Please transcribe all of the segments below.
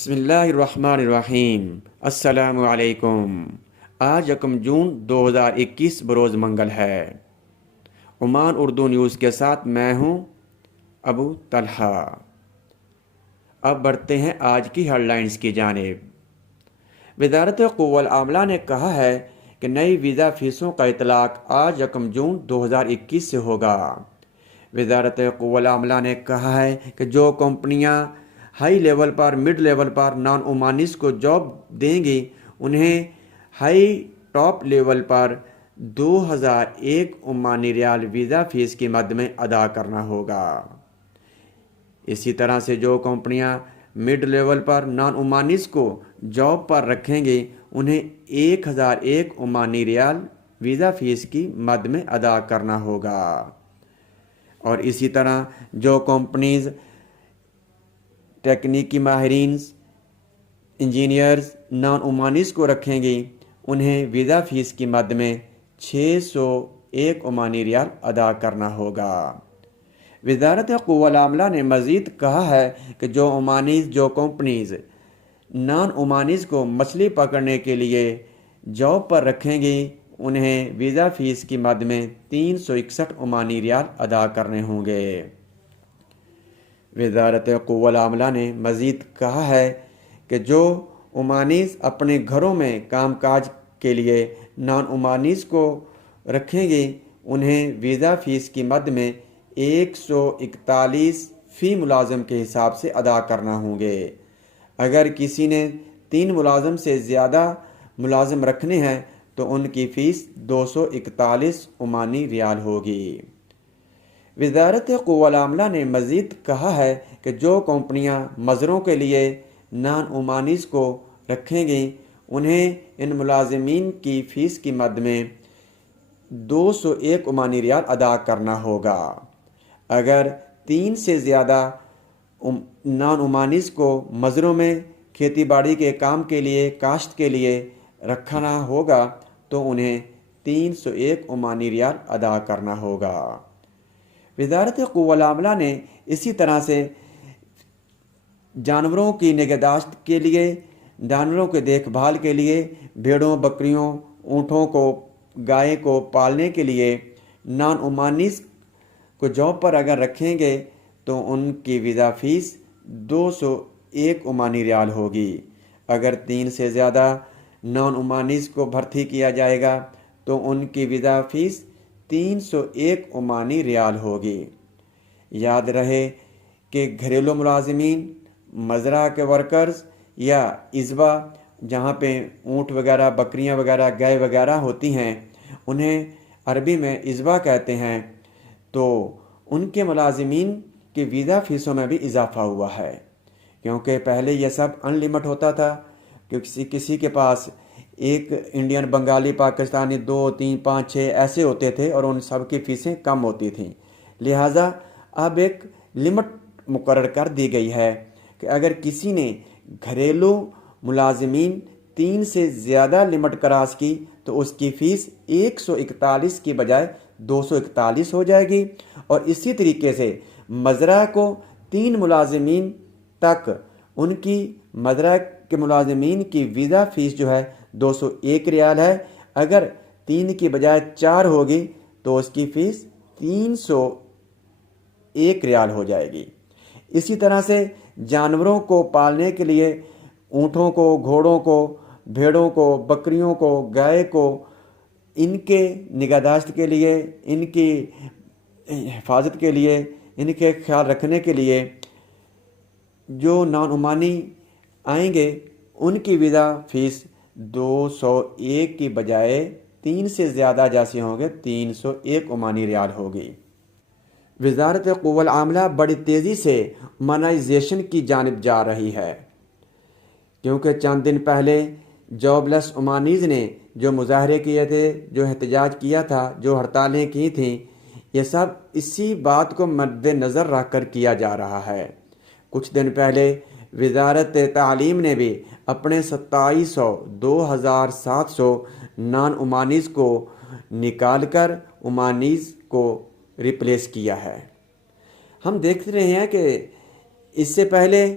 بسم اللہ الرحمن الرحیم۔ السلام علیکم۔ آج 1 جون 2021 بروز منگل ہے۔ عمان اردو نیوز کے ساتھ میں ہوں ابو طلحہ۔ اب بڑھتے ہیں آج کی ہیڈ لائنز کی جانب۔ وزارت قوہ العاملہ نے کہا ہے کہ نئی ویزا فیسوں کا اطلاق آج 1 جون 2021 سے ہوگا۔ وزارت قوہ العاملہ نے کہا ہے کہ جو کمپنیاں ہائی لیول پر مڈ لیول پر نان عمانیز کو جاب دیں گی انہیں ہائی ٹاپ لیول پر 2001 عمانی ریال ویزا فیس کی مد میں ادا کرنا ہوگا۔ اسی طرح سے جو کمپنیاں مڈ لیول پر نان عمانیز کو جاب پر رکھیں گی انہیں 1001 عمانی ریال ویزا فیس کی مد میں ادا کرنا ہوگا۔ اور اسی طرح جو کمپنیز تکنیکی ماہرین انجینئرز نان عمانیز کو رکھیں گی انہیں ویزا فیس کی مد میں 601 عمانی ریال ادا کرنا ہوگا۔ وزارت قوہ العاملہ نے مزید کہا ہے کہ جو کمپنیز نان عمانیز کو مچھلی پکڑنے کے لیے جاب پر رکھیں گی انہیں ویزا فیس کی مد میں 361 عمانی ریال ادا کرنے ہوں گے۔ وزارت قوہ العاملہ نے مزید کہا ہے کہ جو عمانیز اپنے گھروں میں کام کاج کے لیے نان عمانیز کو رکھیں گی انہیں ویزا فیس کی مد میں 141 فی ملازم کے حساب سے ادا کرنا ہوں گے۔ اگر کسی نے 3 ملازم سے زیادہ ملازم رکھنے ہیں تو ان کی فیس 241 عمانی ریال ہوگی۔ وزارت قوہ العاملہ نے مزید کہا ہے کہ جو کمپنیاں مزروں کے لیے نان عمانیز کو رکھیں گی انہیں ان ملازمین کی فیس کی مد میں 201 عمانی ریال ادا کرنا ہوگا۔ اگر 3 سے زیادہ نان عمانیز کو مزروں میں کھیتی باڑی کے کام کے لیے کاشت کے لیے رکھنا ہوگا تو انہیں 301 عمانی ریال ادا کرنا ہوگا۔ وزارت قوہ العاملہ نے اسی طرح سے جانوروں کی نگہداشت کے لیے جانوروں کے دیکھ بھال کے لیے بھیڑوں بکریوں اونٹوں کو گائے کو پالنے کے لیے نان عمانیز کو جاب پر اگر رکھیں گے تو ان کی ویزا فیس 201 عمانی ریال ہوگی۔ اگر 3 سے زیادہ نان عمانیز کو بھرتی کیا جائے گا تو ان کی ویزا فیس 301 عمانی ریال ہوگی۔ یاد رہے کہ گھریلو ملازمین مزرعہ کے ورکرز یا ازبا جہاں پہ اونٹ وغیرہ بکریاں وغیرہ گائے وغیرہ ہوتی ہیں انہیں عربی میں ازبا کہتے ہیں، تو ان کے ملازمین کی ویزا فیسوں میں بھی اضافہ ہوا ہے، کیونکہ پہلے یہ سب ان لمٹ ہوتا تھا کہ کسی کے پاس ایک انڈین بنگالی پاکستانی 2 3 5 6 ایسے ہوتے تھے اور ان سب کی فیسیں کم ہوتی تھیں۔ لہٰذا اب ایک لمٹ مقرر کر دی گئی ہے کہ اگر کسی نے گھریلو ملازمین 3 سے زیادہ لمٹ کراس کی تو اس کی فیس 141 کی بجائے 241 ہو جائے گی، اور اسی طریقے سے مزرعہ کو 3 ملازمین تک ان کی مزرعہ کے ملازمین کی ویزا فیس جو ہے 201 ریال ہے، اگر 3 کی بجائے 4 ہوگی تو اس کی فیس 301 ریال ہو جائے گی۔ اسی طرح سے جانوروں کو پالنے کے لیے اونٹوں کو گھوڑوں کو بھیڑوں کو بکریوں کو گائے کو ان کے نگہداشت کے لیے ان کی حفاظت کے لیے ان کے خیال رکھنے کے لیے جو نان عمانی آئیں گے ان کی ویزا فیس 201 کی بجائے 3 سے زیادہ جیسے ہوں گے 301 عمانی ریال ہوگی۔ وزارت قوہ العاملہ بڑی تیزی سے عمانائزیشن کی جانب جا رہی ہے، کیونکہ چند دن پہلے جاب لیس عمانیز نے جو مظاہرے کیے تھے، جو احتجاج کیا تھا، جو ہڑتالیں کی تھیں، یہ سب اسی بات کو مد نظر رکھ کر کیا جا رہا ہے۔ کچھ دن پہلے وزارت تعلیم نے بھی اپنے 2700 نان عمانیز کو نکال کر عمانیز کو ریپلیس کیا ہے۔ ہم دیکھ رہے ہیں کہ اس سے پہلے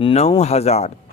9000